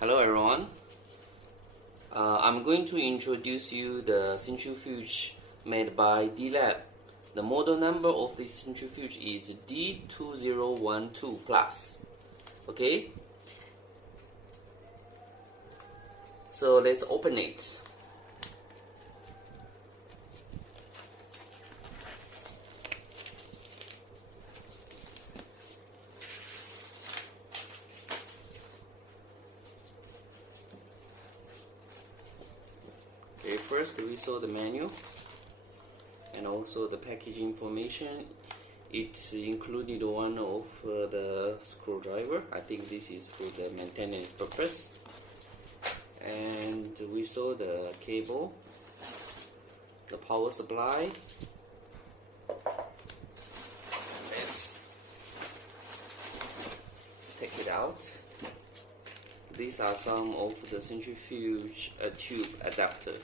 Hello everyone. I'm going to introduce you the centrifuge made by DLAB. The model number of this centrifuge is D1202 plus. Okay, so let's open it. Okay, first we saw the menu and also the package information. It included one of the screwdriver. I think this is for the maintenance purpose. And we saw the cable, the power supply. Let's take it out. These are some of the centrifuge tube adapter,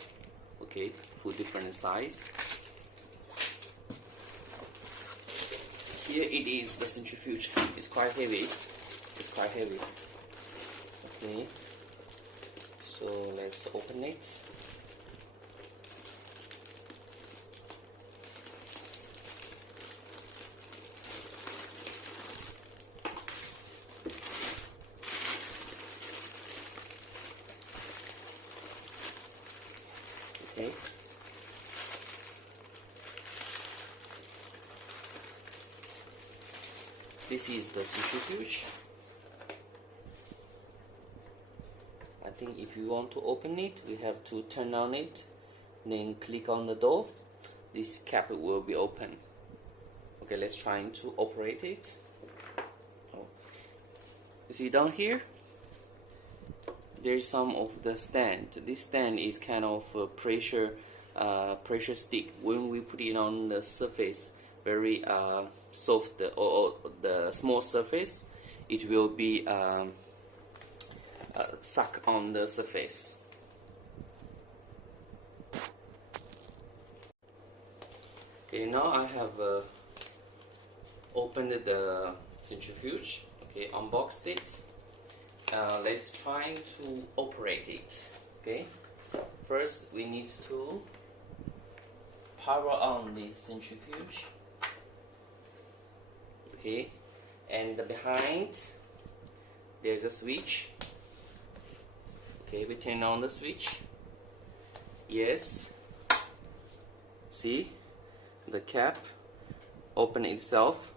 okay, for different size. Here it is, the centrifuge. It's quite heavy. Okay, so let's open it. Okay. This is the centrifuge. I think if you want to open it, we have to turn on it, then click on the door. This cap will be open. Okay, let's try to operate it. Oh. You see down here? There's some of the stand. This stand is kind of a pressure stick. When we put it on the surface, very soft or the small surface, it will be suck on the surface. Okay, now I have opened the centrifuge. Okay, unboxed it. Let's try to operate it. Okay, first we need to power on the centrifuge. Okay, and behind there's a switch. Okay, we turn on the switch. Yes, see, the cap open itself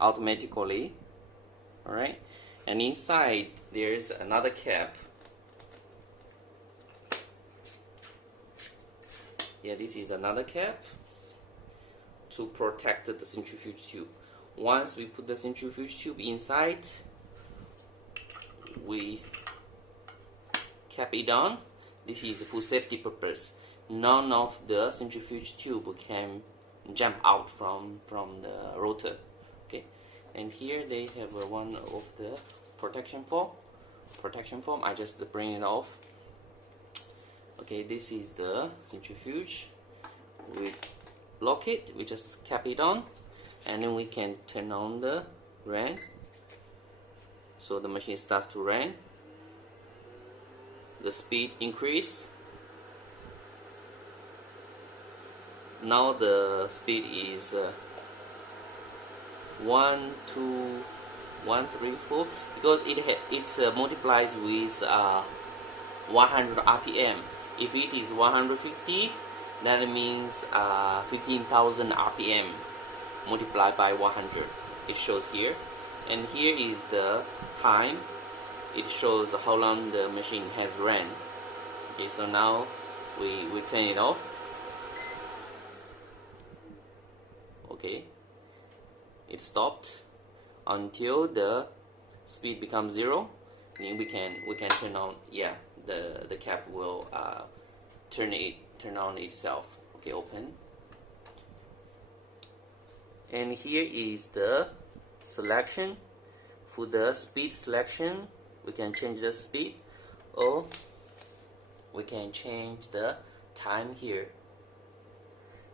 automatically. All right. And inside there's another cap. Yeah, this is another cap to protect the centrifuge tube. Once we put the centrifuge tube inside, we cap it on. This is for safety purpose. None of the centrifuge tube can jump out from the rotor. Okay. And here they have one of the protection foam. I just bring it off. Okay, this is the centrifuge. We lock it, we just cap it on, and then we can turn on the run. So the machine starts to run. The speed increase. Now the speed is 1, 2, 1, 3, 4, because it multiplies with 100 RPM. If it is 150, that means 15,000 RPM multiplied by 100. It shows here, and here is the time. It shows how long the machine has ran. Okay, so now we turn it off. Okay. It stopped until the speed becomes 0. Then we can turn on. Yeah, the cap will turn on itself. Okay, open. And here is the selection. For the speed selection, we can change the speed, or we can change the time here.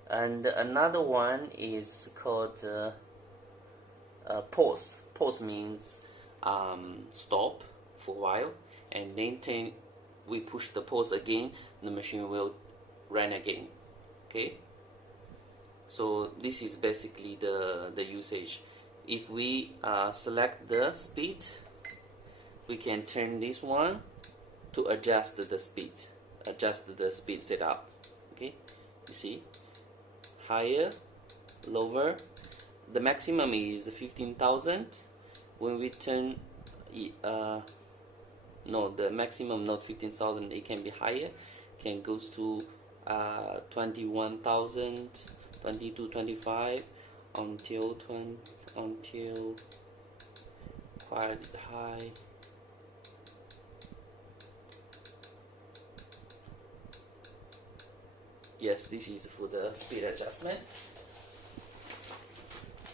And another one is called pause. Pause means stop for a while, and then we push the pause again, the machine will run again. Okay, so this is basically the usage. If we select the speed, we can turn this one to adjust the speed setup. Okay, you see, higher, lower. The maximum is 15,000. When we turn no, the maximum not 15,000, it can be higher, can goes to 21,000, 22, 25 until quite high. Yes, this is for the speed adjustment.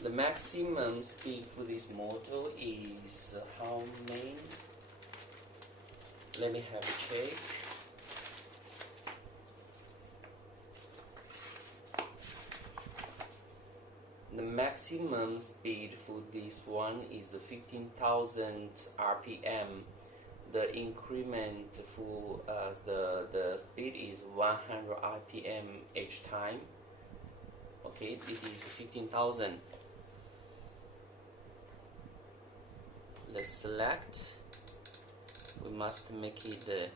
The maximum speed for this motor is how many? Let me have a check. The maximum speed for this one is 15,000 RPM. The increment for the speed is 100 RPM each time. Okay, it is 15,000. Let's select. We must make it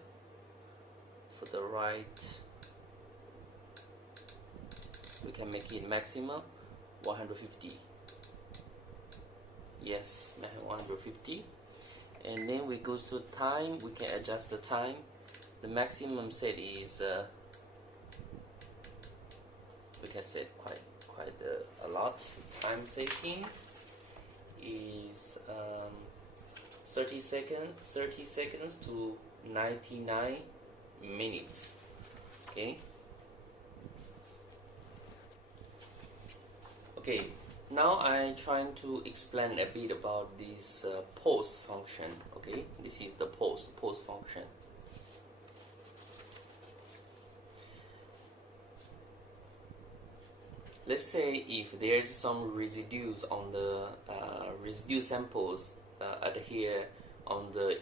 for the right. We can make it maximum 150. Yes, 150. And then we go to time. We can adjust the time. The maximum set is we can set quite a lot. Time setting is 30 seconds to 99 minutes. Okay. Okay, now I'm trying to explain a bit about this pause function. Okay, this is the pause function. Let's say if there's some residues on the residue samples adhere on the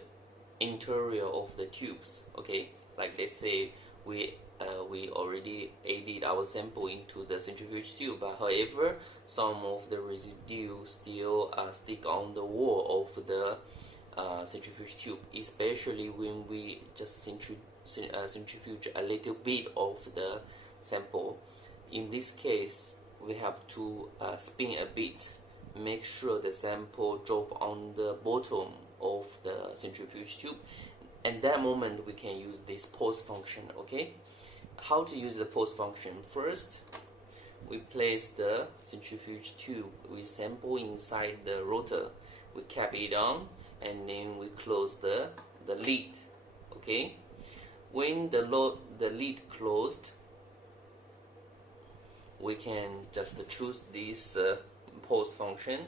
interior of the tubes. Okay, like let's say we already added our sample into the centrifuge tube, but however some of the residue still stick on the wall of the centrifuge tube, especially when we just centrifuge a little bit of the sample. In this case, we have to spin a bit, make sure the sample drop on the bottom of the centrifuge tube. At that moment, we can use this pause function. Okay, how to use the pause function? First, we place the centrifuge tube with sample inside the rotor. We cap it on, and then we close the lid. Okay, when the lid closed, we can just choose this pause function.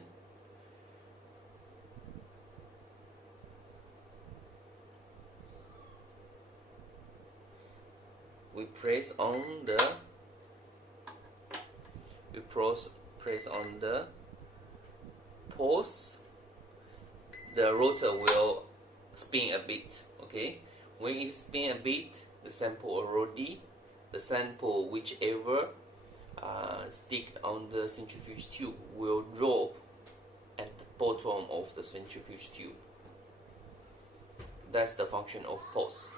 We press on the pause. The rotor will spin a bit. Okay, when it spin a bit, the sample whichever stick on the centrifuge tube will drop at the bottom of the centrifuge tube. That's the function of pause.